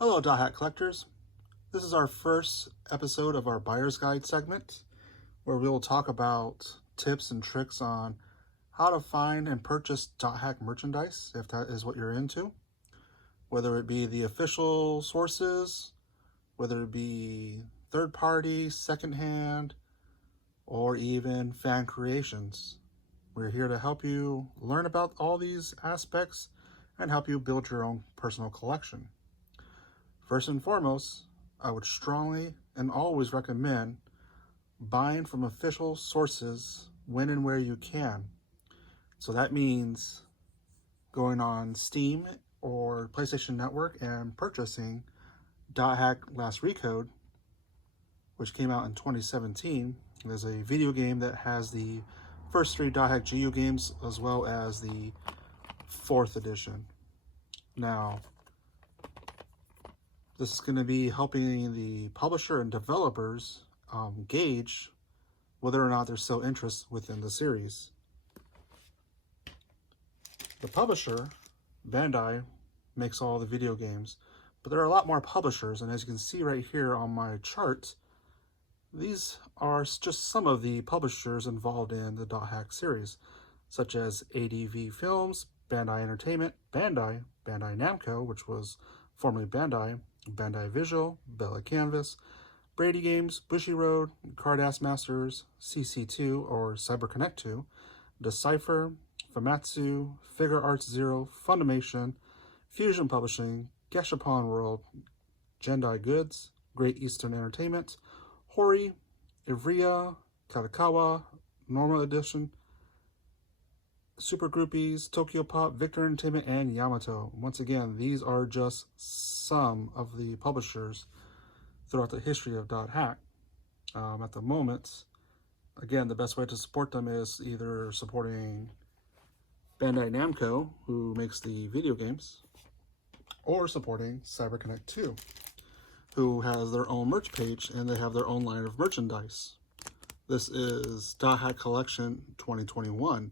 Hello, Dot Hack collectors. This is our first episode of our Buyer's Guide segment, where we will talk about tips and tricks on how to find and purchase Dot Hack merchandise, if that is what you're into. Whether it be the official sources, whether it be third party, secondhand, or even fan creations. We're here to help you learn about all these aspects and help you build your own personal collection. First and foremost, I would strongly and always recommend buying from official sources when and where you can. So that means going on Steam or PlayStation Network and purchasing Dot Hack Last Recode, which came out in 2017. There's a video game that has the first three Dot Hack GU games as well as the 4th edition. Now, this is going to be helping the publisher and developers gauge whether or not there's still interest within the series. The publisher, Bandai, makes all the video games, but there are a lot more publishers, and as you can see right here on my chart, these are just some of the publishers involved in the Dot Hack series, such as ADV Films, Bandai Entertainment, Bandai Namco, which was formerly Bandai Visual, Bella Canvas, Brady Games, Bushiroad, Cardass Masters, CC2 or CyberConnect 2, Decipher, Famitsu, Figure Arts Zero, Funimation, Fusion Publishing, Gashapon World, Jendai Goods, Great Eastern Entertainment, Hori, Ivrea, Kalikawa, Normal Edition, Super Groupies, Tokyo Pop, Victor Entertainment, and Yamato. Once again, these are just some of the publishers throughout the history of Dot Hack. At the moment, again, the best way to support them is either supporting Bandai Namco, who makes the video games, or supporting CyberConnect 2, who has their own merch page and they have their own line of merchandise. This is Dot Hack Collection 2021.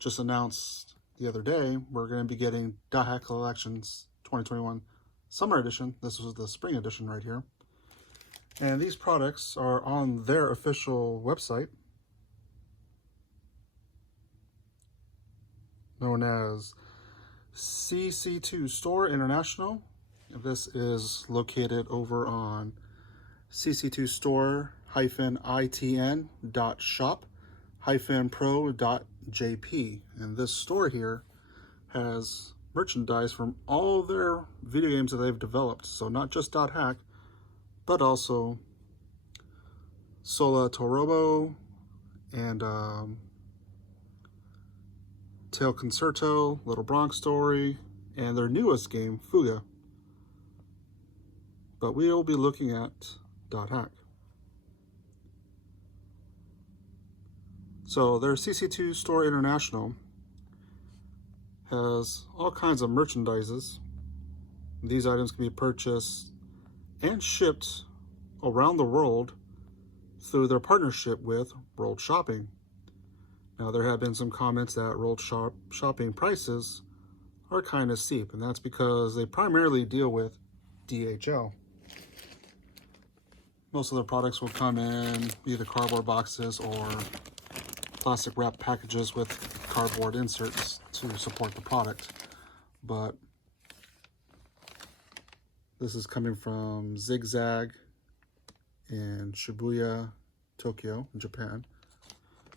Just announced the other day, we're going to be getting Dot Hack Collections 2021 Summer Edition. This was the Spring Edition right here. And these products are on their official website, known as CC2 Store International. This is located over on cc2store-itn.shop-pro.jp. And this store here has merchandise from all their video games that they've developed. So not just Dot Hack, but also Sola Torobo and Tail Concerto, Little Bronx Story, and their newest game, Fuga. But we'll be looking at Dot Hack. So their CC2 Store International has all kinds of merchandises. These items can be purchased and shipped around the world through their partnership with World Shopping. Now, there have been some comments that World Shopping prices are kind of steep, and that's because they primarily deal with DHL. Most of the products will come in either cardboard boxes or plastic wrap packages with cardboard inserts to support the product. But this is coming from Zigzag in Shibuya, Tokyo, Japan,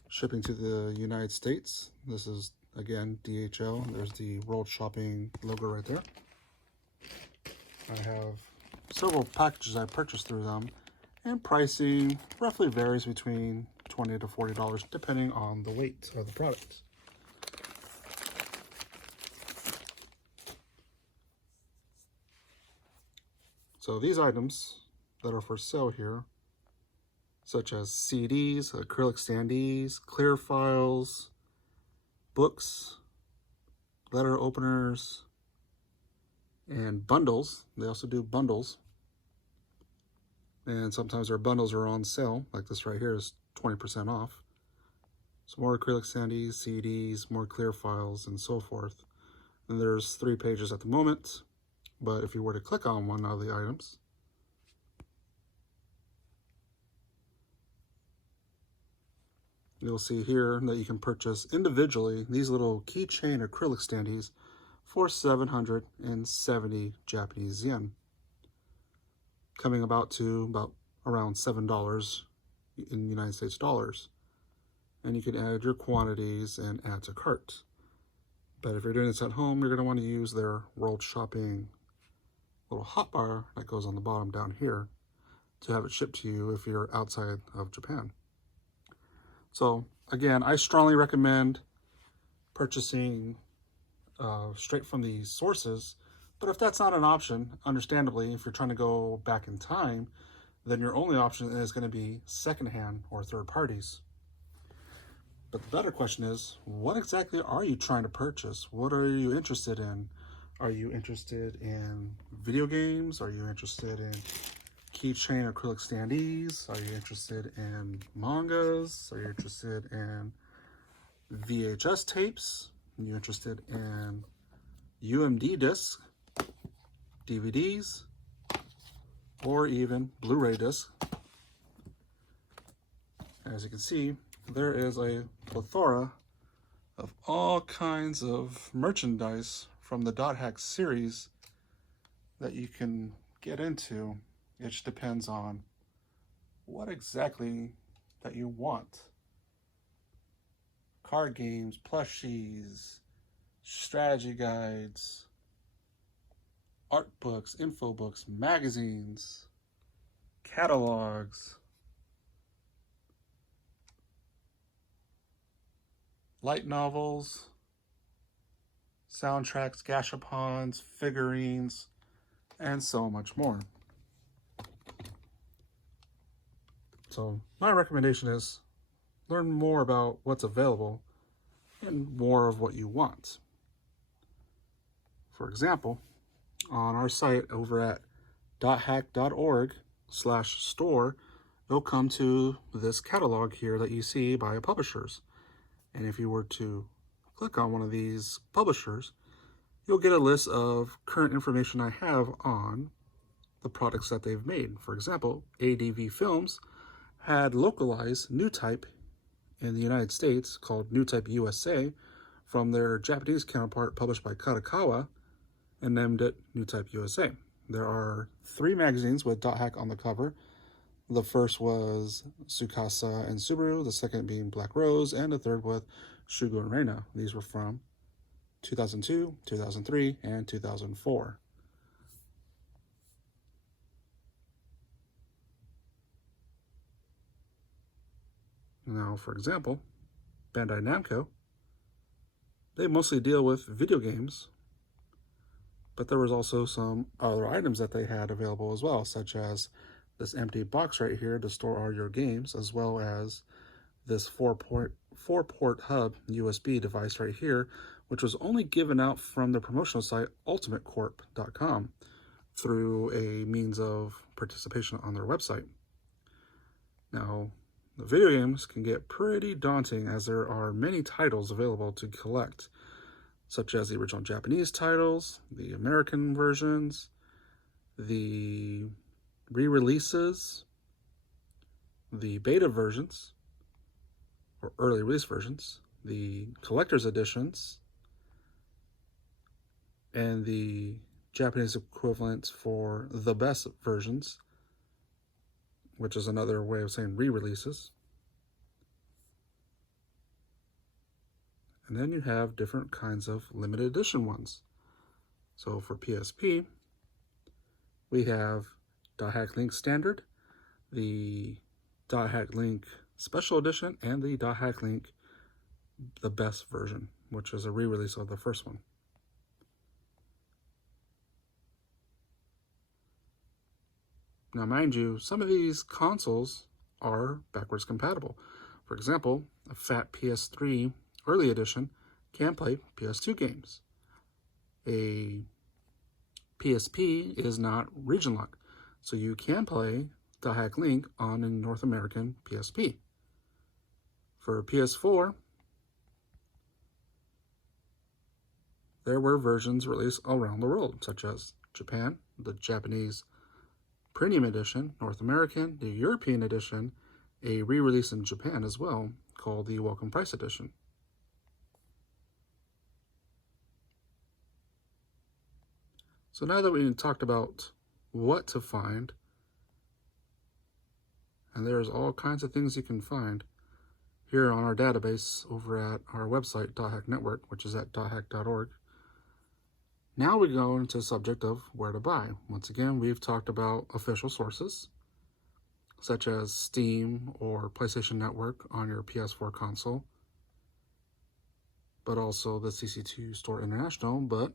shipping to the United States. This is, again, DHL. There's the World Shopping logo right there. I have several packages I purchased through them, and pricing roughly varies between $20 to $40 depending on the weight of the product. So these items that are for sale here, such as CDs, acrylic standees, clear files, books, letter openers, and bundles. They also do bundles. And sometimes their bundles are on sale, like this right here is 20% off. So more acrylic standees, CDs, more clear files, and so forth. And there's 3 pages at the moment. But if you were to click on one of the items, you'll see here that you can purchase individually these little keychain acrylic standees for 770 Japanese yen, coming about around $7 in United States dollars. And you can add your quantities and add to cart. But if you're doing this at home, you're going to want to use their World Shopping little hotbar that goes on the bottom down here to have it shipped to you if you're outside of Japan. So again, I strongly recommend purchasing straight from these sources. But if that's not an option, understandably, if you're trying to go back in time, then your only option is going to be secondhand or third parties. But the better question is, what exactly are you trying to purchase? What are you interested in? Are you interested in video games? Are you interested in keychain acrylic standees? Are you interested in mangas? Are you interested in VHS tapes? Are you interested in UMD discs, DVDs, or even Blu-ray discs? As you can see, there is a plethora of all kinds of merchandise from the Dot Hack series that you can get into. It just depends on what exactly that you want. Card games, plushies, strategy guides, art books, info books, magazines, catalogs, light novels, soundtracks, gashapons, figurines, and so much more. So my recommendation is learn more about what's available and more of what you want. For example, on our site over at dothack.org/store, you'll come to this catalog here that you see by publishers. And if you were to click on one of these publishers, you'll get a list of current information I have on the products that they've made. For example, ADV Films had localized New Type in the United States called New Type USA from their Japanese counterpart published by Kadokawa and named it New Type USA. There are 3 magazines with Dot Hack on the cover. The first was Tsukasa and Subaru, the second being Black Rose, and the third with Shugo and Reina. These were from 2002, 2003, and 2004. Now, for example, Bandai Namco, they mostly deal with video games, but there was also some other items that they had available as well, such as this empty box right here to store all your games, as well as this 4-port hub USB device right here, which was only given out from the promotional site ultimatecorp.com through a means of participation on their website. Now, the video games can get pretty daunting as there are many titles available to collect, such as the original Japanese titles, the American versions, the re-releases, the beta versions, or early release versions, the collector's editions, and the Japanese equivalents for the best versions, which is another way of saying re-releases. And then you have different kinds of limited edition ones. So for PSP, we have Dot Hack Link Standard, the Dot Hack Link Special Edition, and the Dot Hack Link The Best version, which is a re-release of the first one. Now, mind you, some of these consoles are backwards compatible. For example, a fat PS3 Early Edition can play PS2 games. A PSP is not region locked, so you can play Dot Hack Link on a North American PSP. For PS4, there were versions released around the world, such as Japan, the Japanese Premium Edition, North American, the European Edition, a re-release in Japan as well, called the Welcome Price Edition. So now that we've talked about what to find, and there's all kinds of things you can find here on our database over at our website, .hack Network, which is at .hack.org. Now we go into the subject of where to buy. Once again, we've talked about official sources, such as Steam or PlayStation Network on your PS4 console, but also the CC2 Store International. But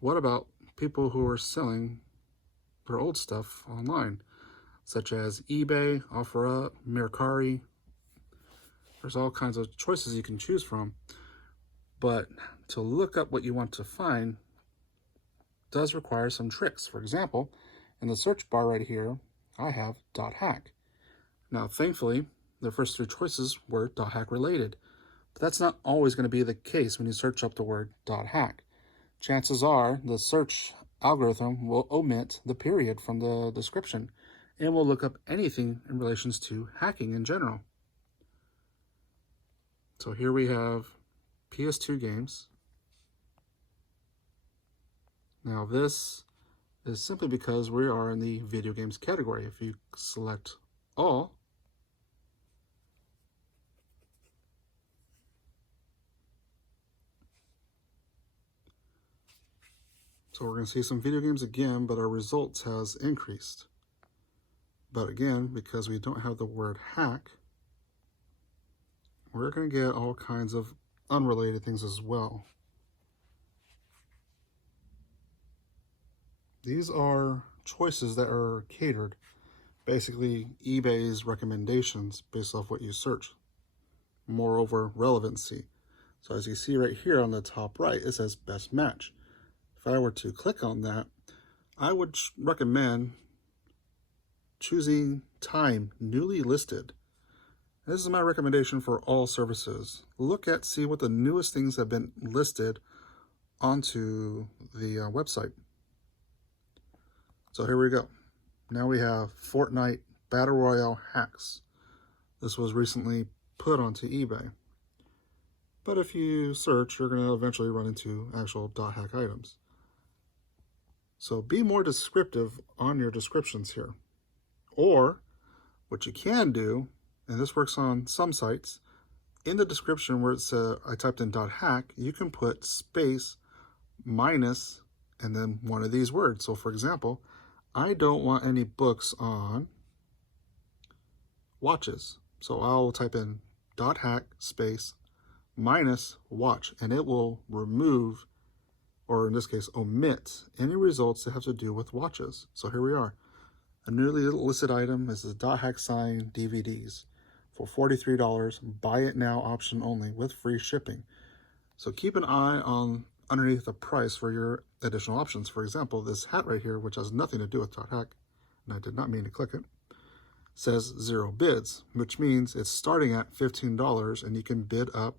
what about people who are selling their old stuff online, such as eBay, OfferUp, Mercari? There's all kinds of choices you can choose from, but to look up what you want to find does require some tricks. For example, in the search bar right here, I have .hack. Now, thankfully, the first three choices were .hack related, but that's not always going to be the case when you search up the word .hack. Chances are the search algorithm will omit the period from the description and will look up anything in relations to hacking in general. So here we have PS2 games. Now this is simply because we are in the video games category. If you select all, so we're going to see some video games again, but our results has increased. But again, because we don't have the word hack, we're going to get all kinds of unrelated things as well. These are choices that are catered, basically eBay's recommendations based off what you search. Moreover, relevancy. So as you see right here on the top right, it says best match. If I were to click on that, I would recommend choosing time newly listed. This is my recommendation for all services. Look at, see what the newest things have been listed onto the website. So here we go. Now we have Fortnite Battle Royale hacks. This was recently put onto eBay. But if you search, you're going to eventually run into actual .hack items. So be more descriptive on your descriptions here. Or what you can do, and this works on some sites, in the description where it says I typed in .hack, you can put space, minus, and then one of these words. So for example, I don't want any books on watches. So I'll type in .hack space minus watch, and it will remove, or in this case, omit any results that have to do with watches. So here we are. A newly listed item is the .hack sign DVDs for $43. Buy it now option only with free shipping. So keep an eye on underneath the price for your additional options. For example, this hat right here, which has nothing to do with .hack, and I did not mean to click it, says 0 bids, which means it's starting at $15 and you can bid up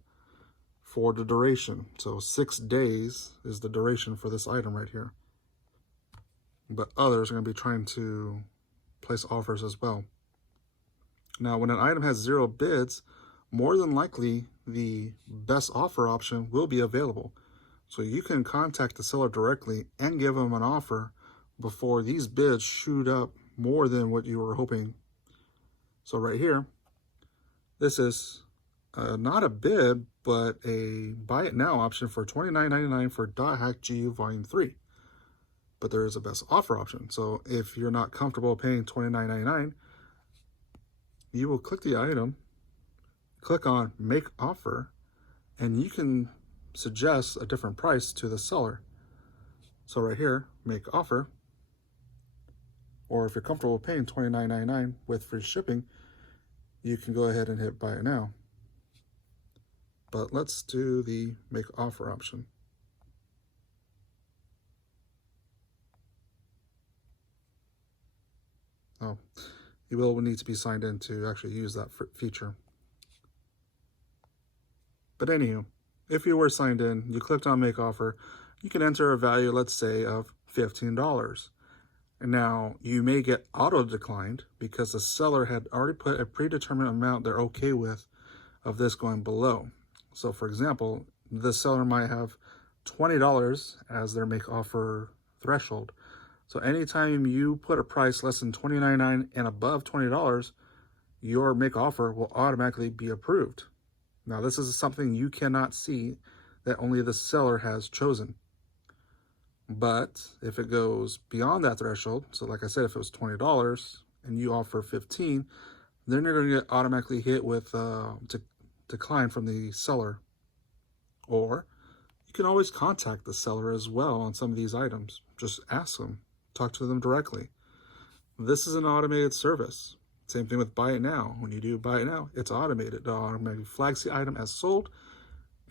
for the duration. So 6 days is the duration for this item right here. But others are going to be trying to place offers as well. Now, when an item has 0 bids, more than likely the best offer option will be available. So you can contact the seller directly and give them an offer before these bids shoot up more than what you were hoping. So right here, this is not a bid, but a buy it now option for $29.99 for .hack GU Volume 3. But there is a best offer option. So if you're not comfortable paying $29.99, you will click the item, click on make offer, and you can suggest a different price to the seller. So right here, make offer, or if you're comfortable paying $29.99 with free shipping, you can go ahead and hit buy it now. But let's do the make offer option. Oh, you will need to be signed in to actually use that feature. But anywho, if you were signed in, you clicked on make offer, you can enter a value, let's say, of $15. And now you may get auto declined because the seller had already put a predetermined amount they're okay with of this going below. So for example, the seller might have $20 as their make offer threshold. So anytime you put a price less than $29.99 and above $20, your make offer will automatically be approved. Now this is something you cannot see, that only the seller has chosen. But if it goes beyond that threshold, so like I said, if it was $20 and you offer 15, then you're going to get automatically hit with decline from the seller. Or you can always contact the seller as well on some of these items. Just ask them, talk to them directly. This is an automated service. Same thing with Buy It Now. When you do Buy It Now, it's automated. It automatically flags the item as sold,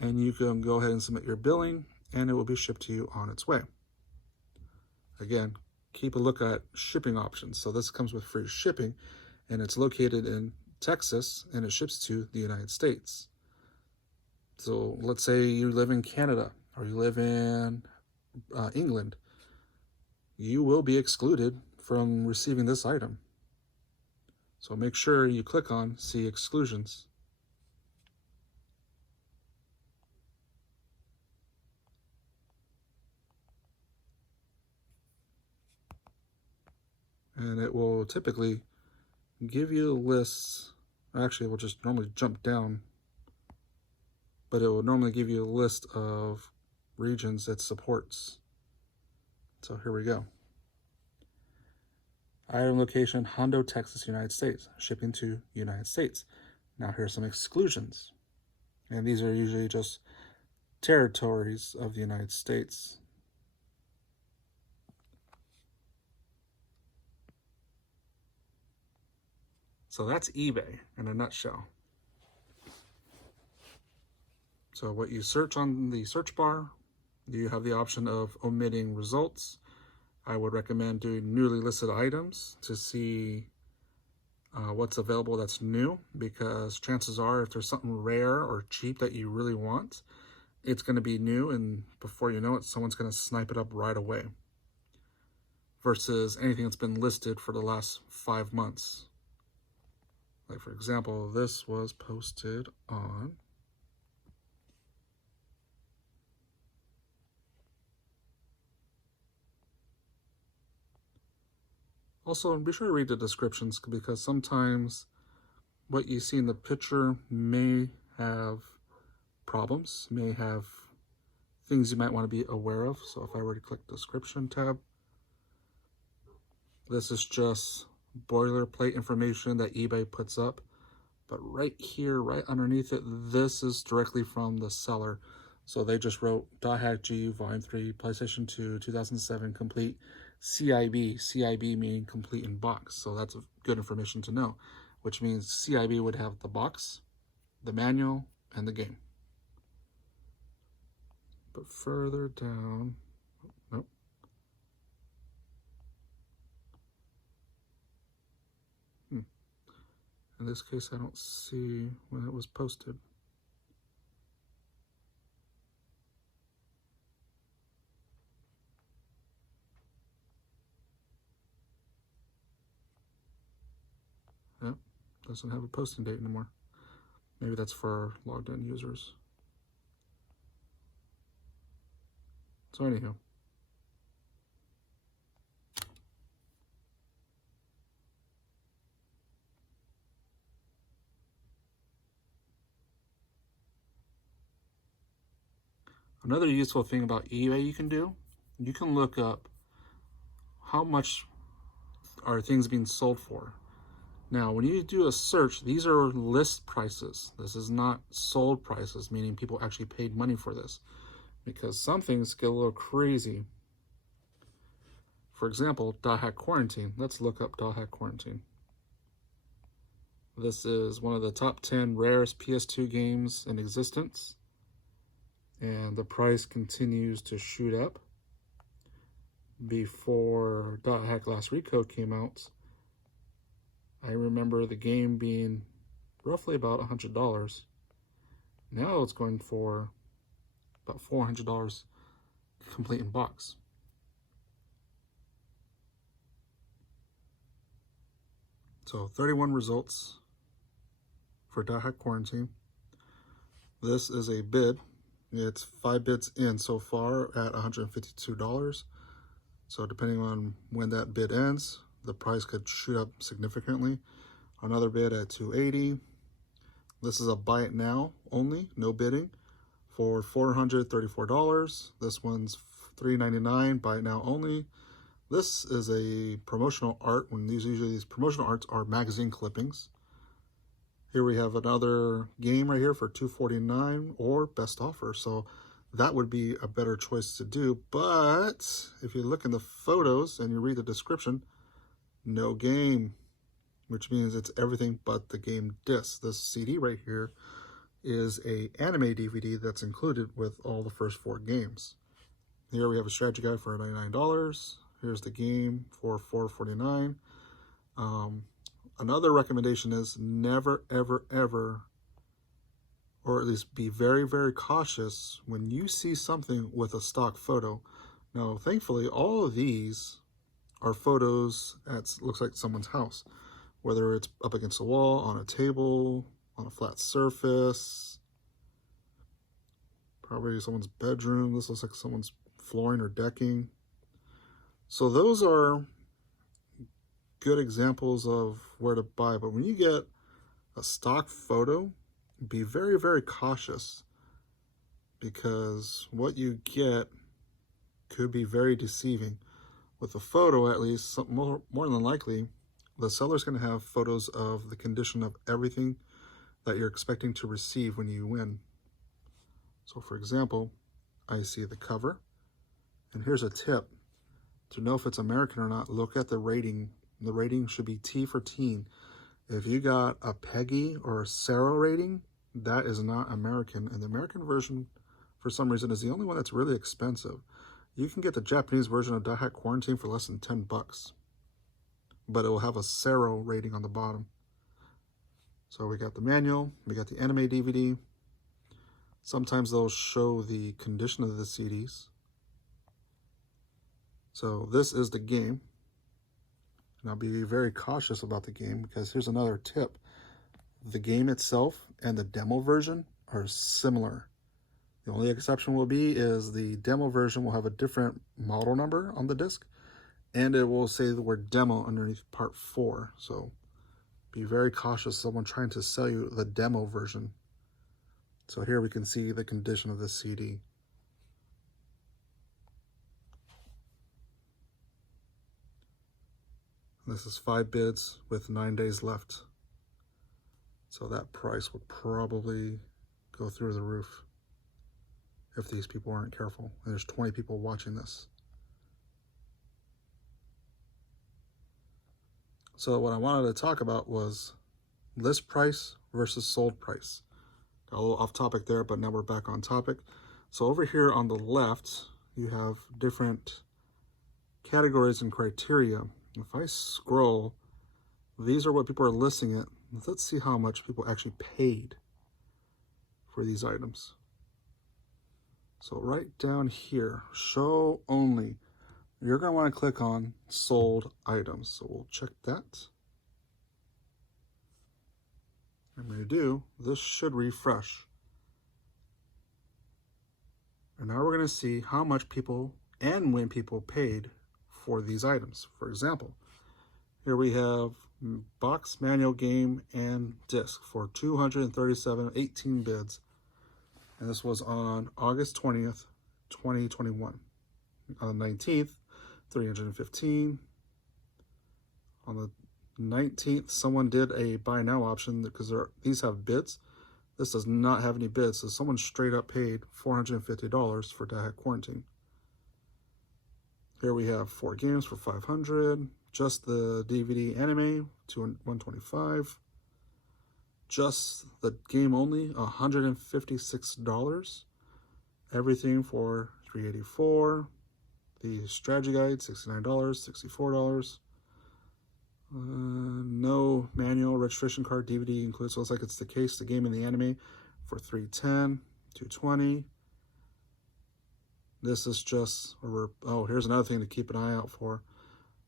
and you can go ahead and submit your billing, and it will be shipped to you on its way. Again, keep a look at shipping options. So this comes with free shipping, and it's located in Texas, and it ships to the United States. So let's say you live in Canada or you live in England. You will be excluded from receiving this item. So make sure you click on See Exclusions. And it will typically give you a list. Actually, it will just normally jump down, but it will normally give you a list of regions it supports. So here we go. Item location, Hondo, Texas, United States. Shipping to United States. Now here's some exclusions. And these are usually just territories of the United States. So that's eBay in a nutshell. So what you search on the search bar, you have the option of omitting results. I would recommend doing newly listed items to see what's available that's new, because chances are if there's something rare or cheap that you really want, it's going to be new, and before you know it, someone's going to snipe it up right away. Versus anything that's been listed for the last 5 months. Like for example, this was posted on also, be sure to read the descriptions, because sometimes what you see in the picture may have problems, may have things you might want to be aware of. So if I were to click description tab, this is just boilerplate information that eBay puts up. But right here, right underneath it, this is directly from the seller. So they just wrote .hack G Volume 3 PlayStation 2 2007 complete CIB. CIB meaning complete in box. So that's good information to know, which means CIB would have the box, the manual, and the game. But further down, nope. In this case, I don't see when it was posted. Yep, doesn't have a posting date anymore. Maybe that's for logged in users. So anyhow. Another useful thing about eBay you can do, you can look up how much are things being sold for. Now, when you do a search, these are list prices. This is not sold prices, meaning people actually paid money for this, because some things get a little crazy. For example, .hack Quarantine. Let's look up .hack Quarantine. This is one of the top 10 rarest PS2 games in existence. And the price continues to shoot up. Before .hack Last Recode came out, I remember the game being roughly about $100. Now it's going for about $400 complete in box. So 31 results for Die Hack Quarantine. This is a bid. It's 5 bids in so far at $152. So depending on when that bid ends, the price could shoot up significantly. Another bid at $280. This is a buy it now only, no bidding, for $434. This one's $399, buy it now only. This is a promotional art, when these promotional arts are magazine clippings. Here we have another game right here for $249 or best offer. So that would be a better choice to do. But if you look in the photos and you read the description, no game, which means it's everything but the game disc. This CD right here is a anime DVD that's included with all the first 4 games. Here we have a strategy guide for $99. Here's the game for $449. Another recommendation is never, ever, ever, or at least be very, very cautious when you see something with a stock photo. Now, thankfully, all of these are photos that looks like someone's house, whether it's up against a wall, on a table, on a flat surface, probably someone's bedroom. This looks like someone's flooring or decking. So those are good examples of where to buy. But when you get a stock photo, be very, very cautious, because what you get could be very deceiving. With a photo, at least, more than likely, the seller's going to have photos of the condition of everything that you're expecting to receive when you win. So for example, I see the cover, and here's a tip. To know if it's American or not, look at the rating. The rating should be T for teen. If you got a PEGI or a SARA rating, that is not American. And the American version, for some reason, is the only one that's really expensive. You can get the Japanese version of Die Hack Quarantine for less than $10, but it will have a SARA rating on the bottom. So we got the manual, we got the anime DVD. Sometimes they'll show the condition of the CDs. So this is the game. And I'll be very cautious about the game, because here's another tip. The game itself and the demo version are similar. The only exception will be is the demo version will have a different model number on the disc, and it will say the word demo underneath part 4. So be very cautious of someone trying to sell you the demo version. So here we can see the condition of the CD. This is 5 bids with 9 days left. So that price would probably go through the roof if these people aren't careful. And there's 20 people watching this. So what I wanted to talk about was list price versus sold price. Got a little off topic there, but now we're back on topic. So over here on the left, you have different categories and criteria. If I scroll, these are what people are listing it. Let's see how much people actually paid for these items. So right down here, show only, you're going to want to click on sold items. So we'll check that. And when you do, this should refresh. And now we're going to see how much people and when people paid for these items. For example, here we have box, manual, game, and disc for $237, 18 bids. And this was on August 20th, 2021. On the 19th, 315. On the 19th, someone did a buy now option because these have bids. This does not have any bids, so someone straight up paid $450 for Die Hack Quarantine. Here we have 4 games for $500. Just the DVD anime, $125. Just the game only, $156. Everything for $384. The strategy guide, $69, $64. No manual, registration card, DVD included. So it's like it's the case, the game and the anime for $310, $220. This is just, oh, here's another thing to keep an eye out for.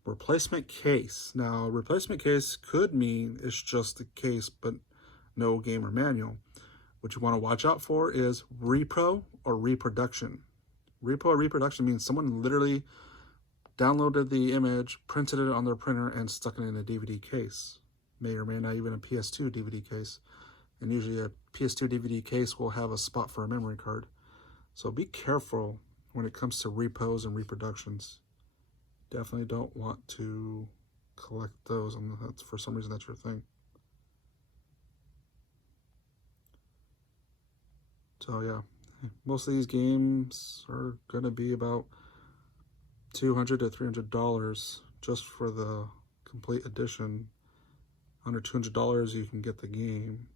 Replacement case. Now, replacement case could mean it's just the case, but no game or manual. What you want to watch out for is repro or reproduction. Repro or reproduction means someone literally downloaded the image, printed it on their printer, and stuck it in a DVD case. May or may not even a PS2 DVD case. And usually a PS2 DVD case will have a spot for a memory card. So be careful when it comes to repos and reproductions. Definitely don't want to collect those unless that's, for some reason that's your thing. So yeah, most of these games are gonna be about $200 to $300 just for the complete edition. Under $200 you can get the game.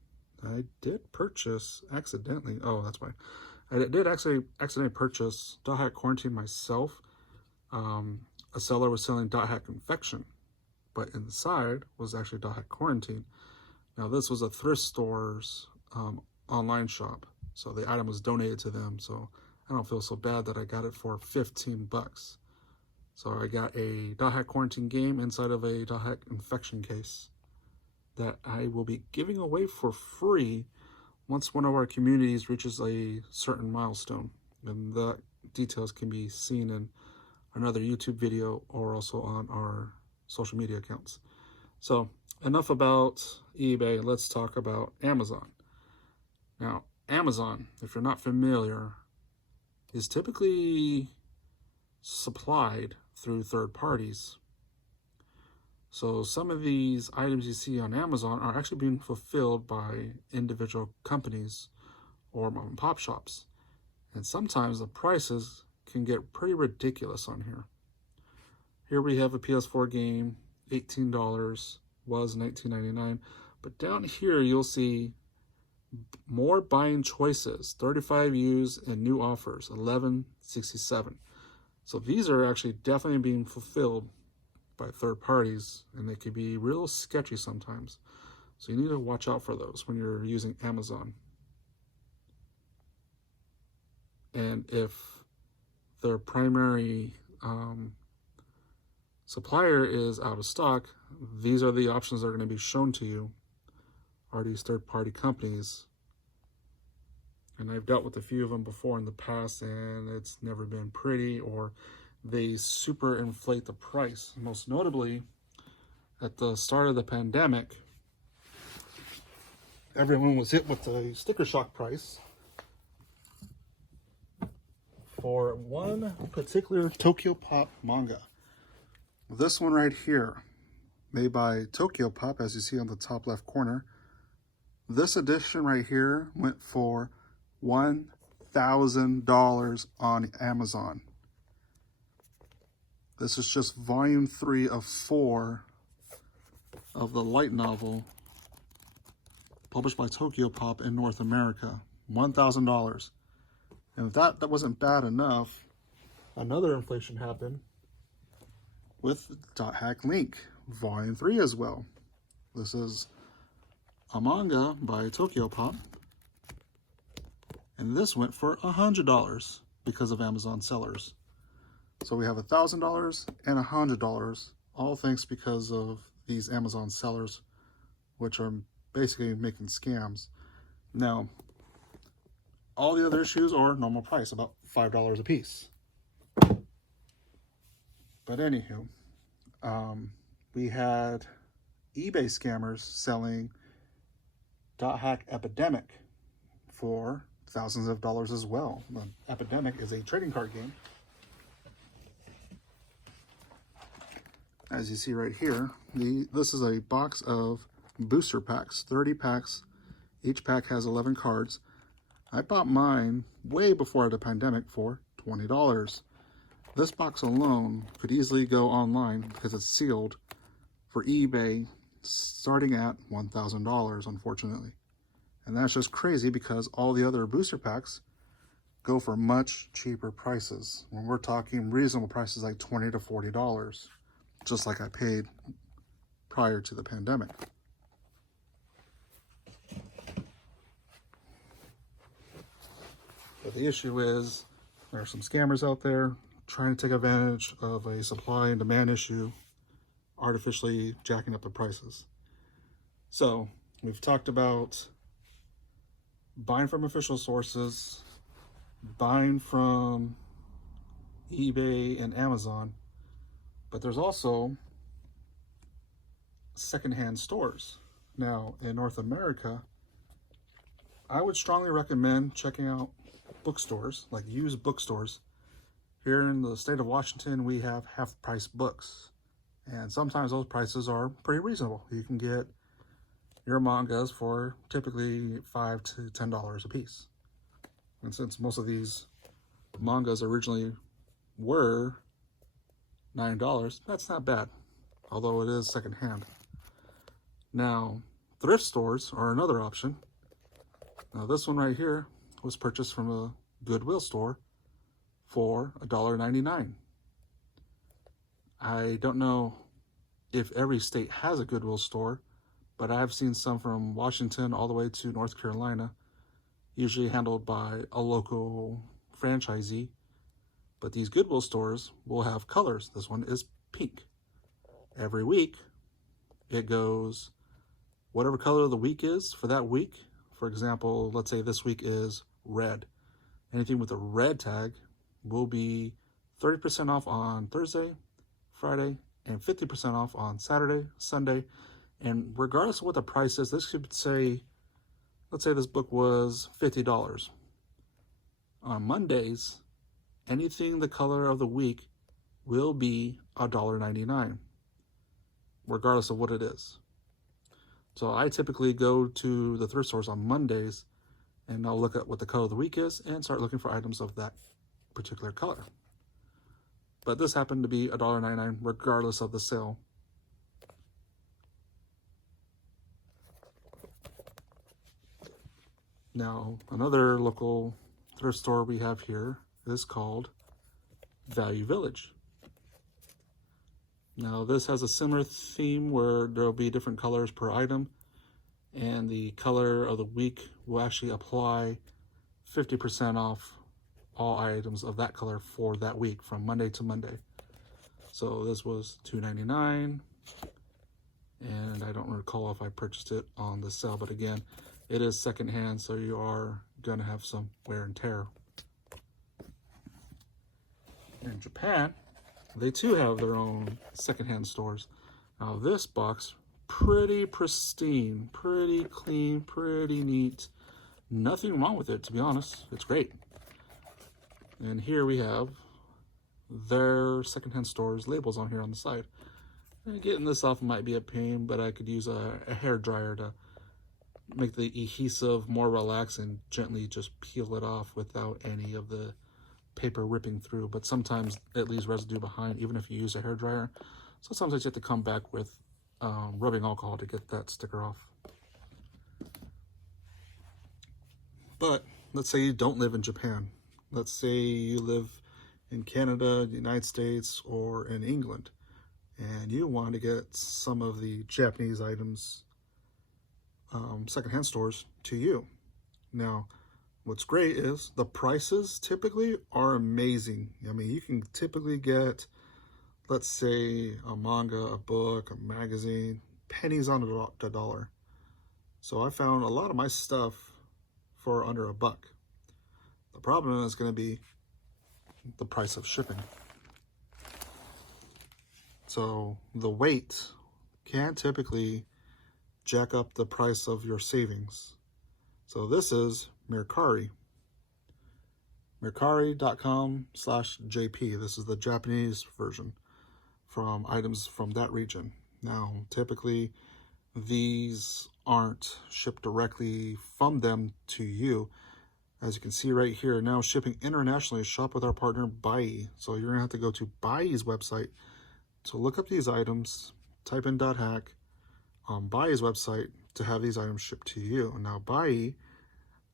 I did purchase accidentally. Oh, that's why. I did actually accidentally purchase Dot Hack Quarantine myself. A seller was selling Dot Hack Infection, but inside was actually Dot Hack Quarantine. Now this was a thrift store's online shop, so the item was donated to them. So I don't feel so bad that I got it for 15 bucks. So I got a Dot Hack Quarantine game inside of a Dot Hack Infection case that I will be giving away for free once one of our communities reaches a certain milestone. And the details can be seen in another YouTube video or also on our social media accounts. So enough about eBay. Let's talk about Amazon. Now, Amazon, if you're not familiar, is typically supplied through third parties. So some of these items you see on Amazon are actually being fulfilled by individual companies or mom and pop shops. And sometimes the prices can get pretty ridiculous on here. Here we have a PS4 game, $18, was $19.99. But down here you'll see more buying choices, 35 used and new offers, $11.67. So these are actually definitely being fulfilled by third parties, and they can be real sketchy sometimes. So you need to watch out for those when you're using Amazon. And if their primary supplier is out of stock, these are the options that are going to be shown to you, are these third-party companies. And I've dealt with a few of them before in the past, and it's never been pretty, or they super inflate the price. Most notably, at the start of the pandemic, everyone was hit with a sticker shock price for one particular Tokyo Pop manga. This one right here, made by Tokyo Pop, as you see on the top left corner. This edition right here went for $1,000 on Amazon. This is just volume 3 of 4 of the light novel published by Tokyo Pop in North America. $1,000. And if that wasn't bad enough, another inflation happened with Dot Hack Link, volume 3 as well. This is a manga by Tokyo Pop. And this went for $100 because of Amazon sellers. So we have $1,000 and $100, all thanks because of these Amazon sellers, which are basically making scams. Now, all the other issues are normal price, about $5 a piece. But anywho, we had eBay scammers selling Dot Hack Epidemic for thousands of dollars as well. The Epidemic is a trading card game. As you see right here, this is a box of booster packs, 30 packs. Each pack has 11 cards. I bought mine way before the pandemic for $20. This box alone could easily go online because it's sealed for eBay starting at $1,000, unfortunately. And that's just crazy because all the other booster packs go for much cheaper prices. When we're talking reasonable prices like $20 to $40. Just like I paid prior to the pandemic. But the issue is there are some scammers out there trying to take advantage of a supply and demand issue artificially jacking up the prices. So we've talked about buying from official sources, buying from eBay and Amazon, but there's also secondhand stores. Now, in North America, I would strongly recommend checking out bookstores, like used bookstores. Here in the state of Washington, we have half-price books, and sometimes those prices are pretty reasonable. You can get your mangas for typically $5 to $10 a piece. And since most of these mangas originally were $9, that's not bad, although it is secondhand. Now, thrift stores are another option. Now, this one right here was purchased from a Goodwill store for $1.99. I don't know if every state has a Goodwill store, but I've seen some from Washington all the way to North Carolina, usually handled by a local franchisee. But these Goodwill stores will have colors. This one is pink. Every week, it goes whatever color of the week is for that week. For example, let's say this week is red. Anything with a red tag will be 30% off on Thursday, Friday, and 50% off on Saturday, Sunday. And regardless of what the price is, this could say, let's say this book was $50. On Mondays, anything the color of the week will be $1.99, regardless of what it is. So I typically go to the thrift stores on Mondays, and I'll look at what the color of the week is and start looking for items of that particular color. But this happened to be $1.99 regardless of the sale. Now, another local thrift store we have here is called Value Village. Now, this has a similar theme where there'll be different colors per item, and the color of the week will actually apply 50% off all items of that color for that week from Monday to Monday. So this was $2.99, and I don't recall if I purchased it on the sale, but again, it is secondhand, so you are going to have some wear and tear. In Japan, they too have their own secondhand stores. Now this box, pretty pristine, pretty clean, pretty neat. Nothing wrong with it, to be honest. It's great. And here we have their secondhand stores labels on here on the side. And getting this off might be a pain, but I could use a hair dryer to make the adhesive more relaxed and gently just peel it off without any of the paper ripping through. But sometimes it leaves residue behind, even if you use a hair dryer. So sometimes you have to come back with rubbing alcohol to get that sticker off. But let's say you don't live in Japan. Let's say you live in Canada, the United States, or in England, and you want to get some of the Japanese items, secondhand stores to you. Now, what's great is the prices typically are amazing. I mean, you can typically get, let's say, a manga, a book, a magazine, pennies on the dollar. So I found a lot of my stuff for under $1. The problem is going to be the price of shipping. So the weight can typically jack up the price of your savings. So this is Mercari. Mercari.com/JP. This is the Japanese version from items from that region. Now, typically, these aren't shipped directly from them to you. As you can see right here, now shipping internationally, shop with our partner Bai. So you're gonna have to go to Bai's website to look up these items, type in .hack on Bai's website to have these items shipped to you. Now, Bai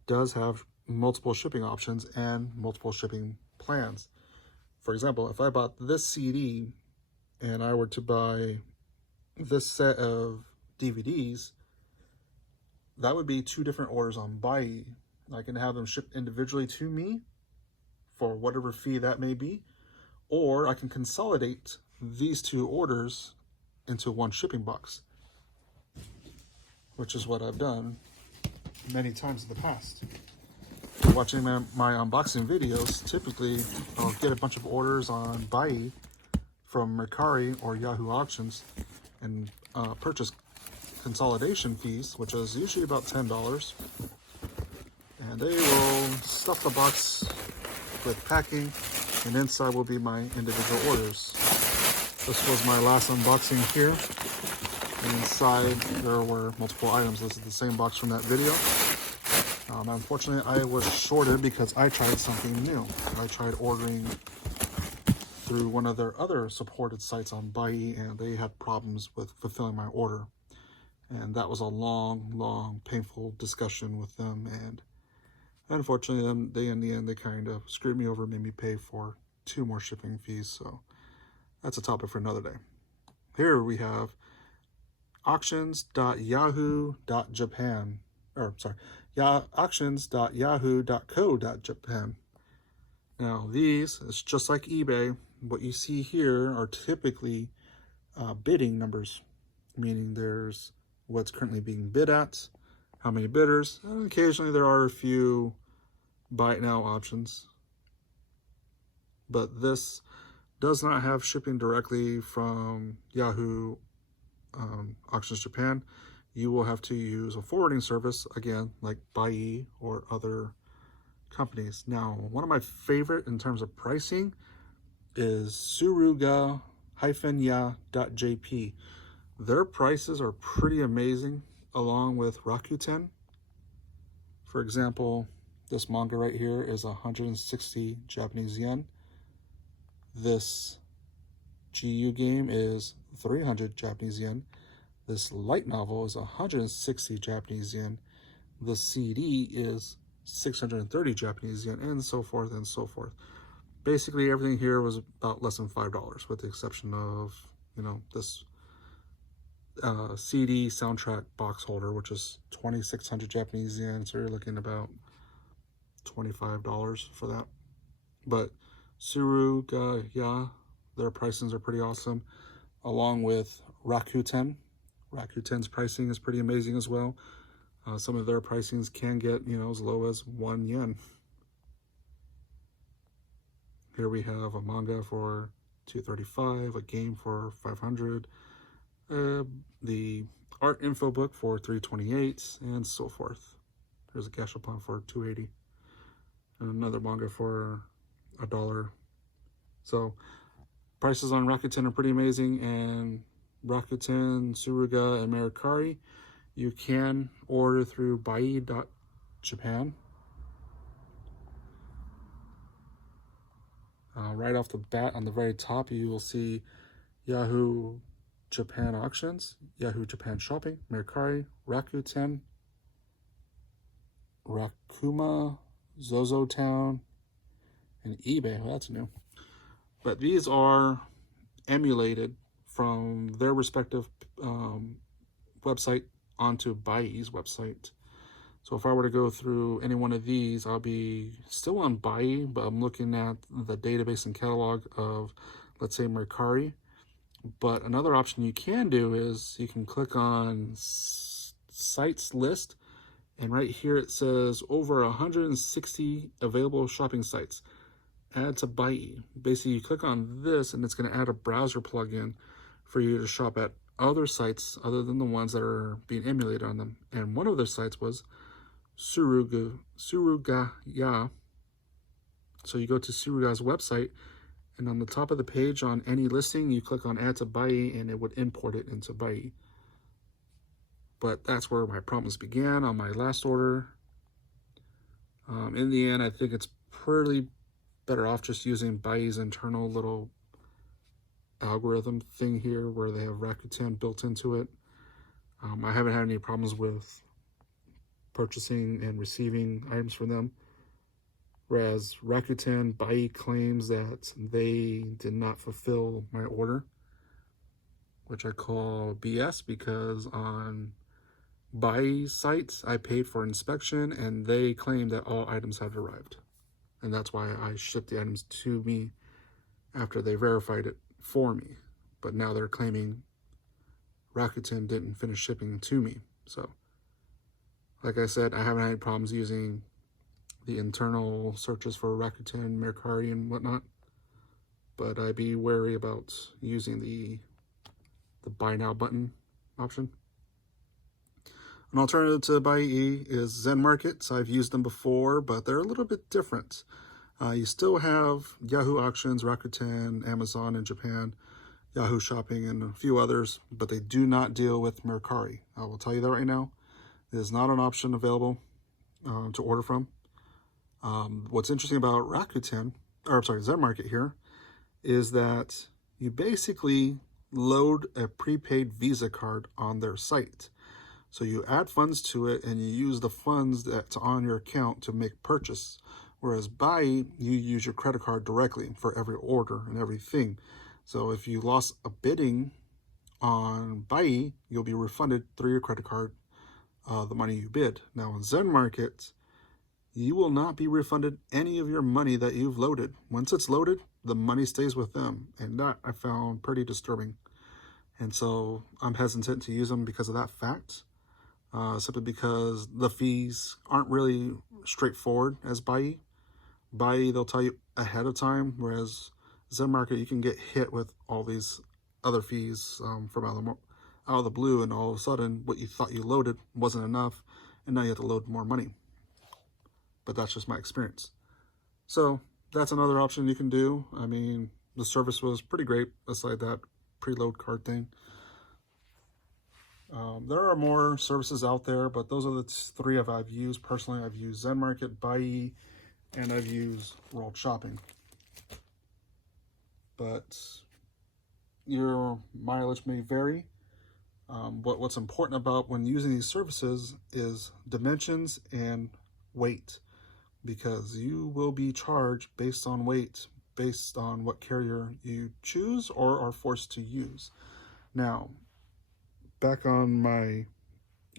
does have multiple shipping options and multiple shipping plans. For example, if I bought this CD and I were to buy this set of DVDs, that would be 2 different orders on Bai. I can have them shipped individually to me for whatever fee that may be, or I can consolidate these 2 orders into one shipping box, which is what I've done many times in the past. If you're watching my unboxing videos, typically I'll get a bunch of orders on Buyee from Mercari or Yahoo Auctions and purchase consolidation fees, which is usually about $10. And they will stuff the box with packing, and inside will be my individual orders. This was my last unboxing here. And inside there were multiple items. This is the same box from that video. Unfortunately, I was shorted because I tried something new. I tried ordering through one of their other supported sites on Buyee, and they had problems with fulfilling my order. And that was a long, painful discussion with them. And unfortunately, in the end, they kind of screwed me over, made me pay for 2 more shipping fees. So that's a topic for another day. Here we have auctions.yahoo.japan, or sorry, auctions.yahoo.co.japan. Now these, it's just like eBay. What you see here are typically bidding numbers, meaning there's what's currently being bid at, how many bidders, and occasionally there are a few buy it now options. But this does not have shipping directly from Yahoo Auctions Japan. You will have to use a forwarding service, again, like Buyee or other companies. Now, one of my favorite in terms of pricing is Suruga-ya.jp. Their prices are pretty amazing, along with Rakuten. For example, this manga right here is 160 Japanese yen. This GU game is 300 Japanese yen. This light novel is 160 Japanese yen. The CD is 630 Japanese yen, and so forth and so forth. Basically, everything here was about less than $5, with the exception of, this CD soundtrack box holder, which is 2,600 Japanese yen. So you're looking about $25 for that. But Suruga-ya, their pricings are pretty awesome, along with Rakuten. Rakuten's pricing is pretty amazing as well. Some of their pricings can get, as low as 1 yen. Here we have a manga for $235, a game for $500, the art info book for $328, and so forth. There's a Gashapon for $280, and another manga for $1. So prices on Rakuten are pretty amazing, and Rakuten, Suruga, and Mercari, you can order through Buyee.Japan. Right off the bat, on the very top, you will see Yahoo Japan Auctions, Yahoo Japan Shopping, Mercari, Rakuten, Rakuma, ZozoTown, and eBay. Well, that's new. But these are emulated from their respective website onto Buyee's website. So if I were to go through any one of these, I'll be still on Buyee, but I'm looking at the database and catalog of, let's say, Mercari. But another option you can do is you can click on sites list, and right here it says over 160 available shopping sites. Add to Buyee. Basically, you click on this and it's going to add a browser plugin for you to shop at other sites other than the ones that are being emulated on them. And one of those sites was Suruga-ya. So you go to Suruga's website, and on the top of the page on any listing, you click on Add to Buyee, and it would import it into Buyee. But that's where my problems began on my last order. In the end, I think it's pretty better off just using Buyee's internal little algorithm thing here, where they have Rakuten built into it. I haven't had any problems with purchasing and receiving items from them, whereas Rakuten, Buyee claims that they did not fulfill my order, which I call BS, because on Buyee sites I paid for inspection and they claim that all items have arrived, and that's why I shipped the items to me after they verified it for me. But now they're claiming Rakuten didn't finish shipping to me. So, like I said, I haven't had any problems using the internal searches for Rakuten, Mercari, and whatnot. But I'd be wary about using the buy now button option. An alternative to Buyee is Zen Markets. I've used them before, but they're a little bit different. You still have Yahoo Auctions, Rakuten, Amazon in Japan, Yahoo Shopping, and a few others, but they do not deal with Mercari. I will tell you that right now. It is not an option available to order from. What's interesting about Zen Market here, is that you basically load a prepaid Visa card on their site. So you add funds to it and you use the funds that's on your account to make purchase. Whereas Buyee, you use your credit card directly for every order and everything. So if you lost a bidding on Buyee, you'll be refunded through your credit card the money you bid. Now in Zen Market, you will not be refunded any of your money that you've loaded. Once it's loaded, the money stays with them. And that I found pretty disturbing. And so I'm hesitant to use them because of that fact. Simply because the fees aren't really straightforward as Buyee. Buyee, they'll tell you ahead of time, whereas Zen Market, you can get hit with all these other fees from out of the blue, and all of a sudden what you thought you loaded wasn't enough, and now you have to load more money. But that's just my experience. So that's another option you can do. I mean, the service was pretty great aside that preload card thing. There are more services out there, but those are the three I've used personally. I've used Zen Market, Buyee, and I've used World Shopping. But your mileage may vary. But what's important about when using these services is dimensions and weight, because you will be charged based on weight, based on what carrier you choose or are forced to use. Now, back on my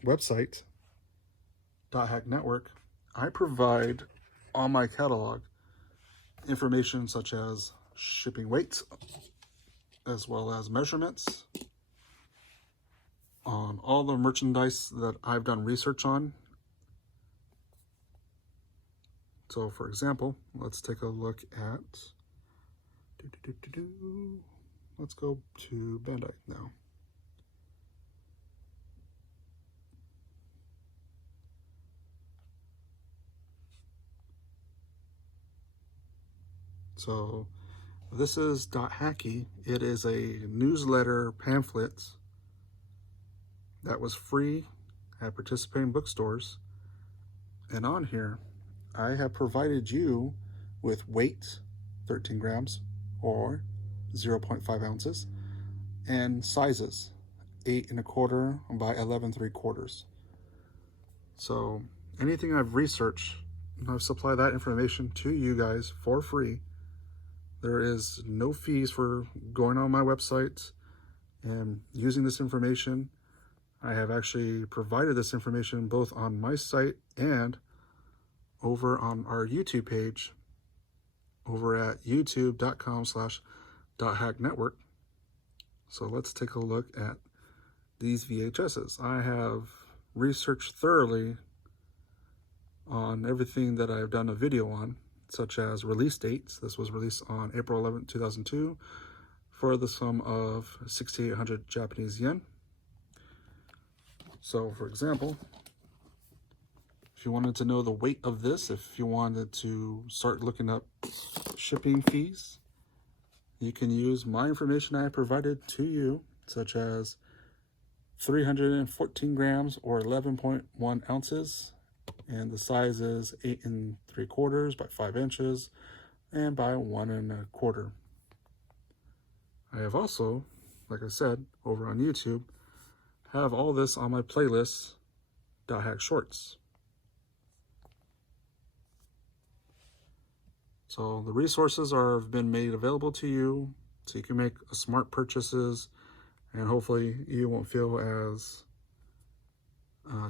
website, .hack Network, I provide on my catalog information such as shipping weights, as well as measurements on all the merchandise that I've done research on. So for example, let's take a look at, let's go to Bandai now. So this is .hacky. It is a newsletter pamphlet that was free at participating bookstores. And on here, I have provided you with weight, 13 grams or 0.5 ounces, and sizes, 8 1/4 by 11 3/4. So anything I've researched, I've supplied that information to you guys for free. There is no fees for going on my website and using this information. I have actually provided this information both on my site and over on our YouTube page over at youtube.com/.hacknetwork. So let's take a look at these VHSs. I have researched thoroughly on everything that I've done a video on, such as release dates. This was released on April 11, 2002 for the sum of 6,800 Japanese yen. So for example, if you wanted to know the weight of this, if you wanted to start looking up shipping fees, you can use my information I provided to you, such as 314 grams or 11.1 ounces. And the size is 8 3/4 by 5 inches and by 1 1/4. I have also, like I said, over on YouTube, have all this on my playlist, .hack Shorts. So the resources have been made available to you so you can make smart purchases, and hopefully you won't feel as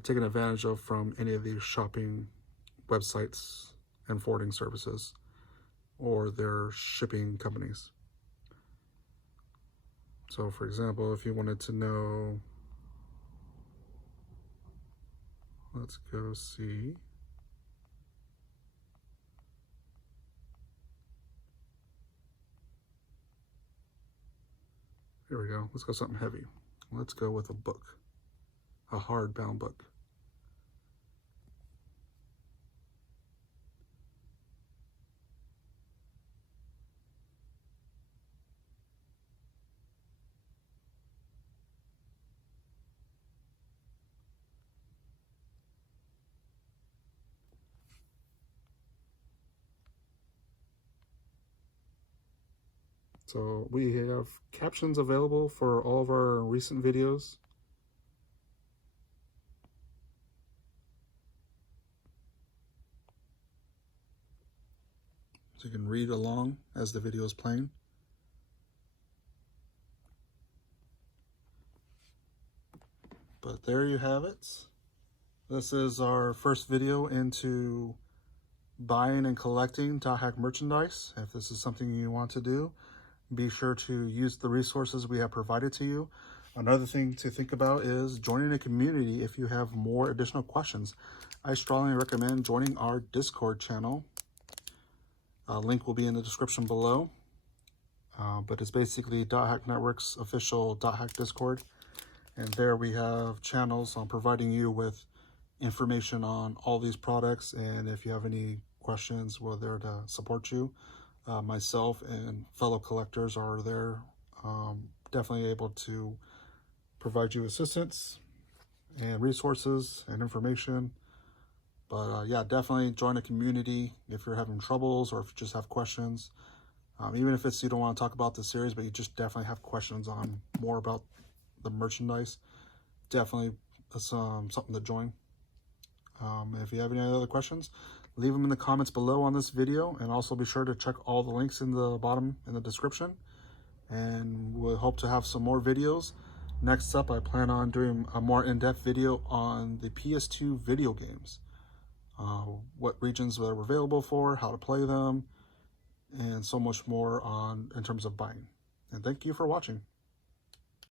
taken advantage of from any of these shopping websites and forwarding services or their shipping companies. So for example, if you wanted to know let's go see. Here we go. Let's go something heavy. Let's go with a book, a hardbound book. So we have captions available for all of our recent videos. So you can read along as the video is playing. But there you have it. This is our first video into buying and collecting Dot Hack merchandise. If this is something you want to do, be sure to use the resources we have provided to you. Another thing to think about is joining a community if you have more additional questions. I strongly recommend joining our Discord channel. Link will be in the description below. But it's basically Dot Hack Network's official Dot Hack Discord. And there we have channels on providing you with information on all these products. And if you have any questions, we're there to support you. Myself and fellow collectors are there, definitely able to provide you assistance and resources and information. But yeah, definitely join a community if you're having troubles or if you just have questions. Even if it's you don't want to talk about the series, but you just definitely have questions on more about the merchandise, definitely something to join. If you have any other questions, leave them in the comments below on this video, and also be sure to check all the links in the bottom in the description. And we'll hope to have some more videos. Next up, I plan on doing a more in-depth video on the PS2 video games, what regions they're available for, how to play them, and so much more in terms of buying. And thank you for watching.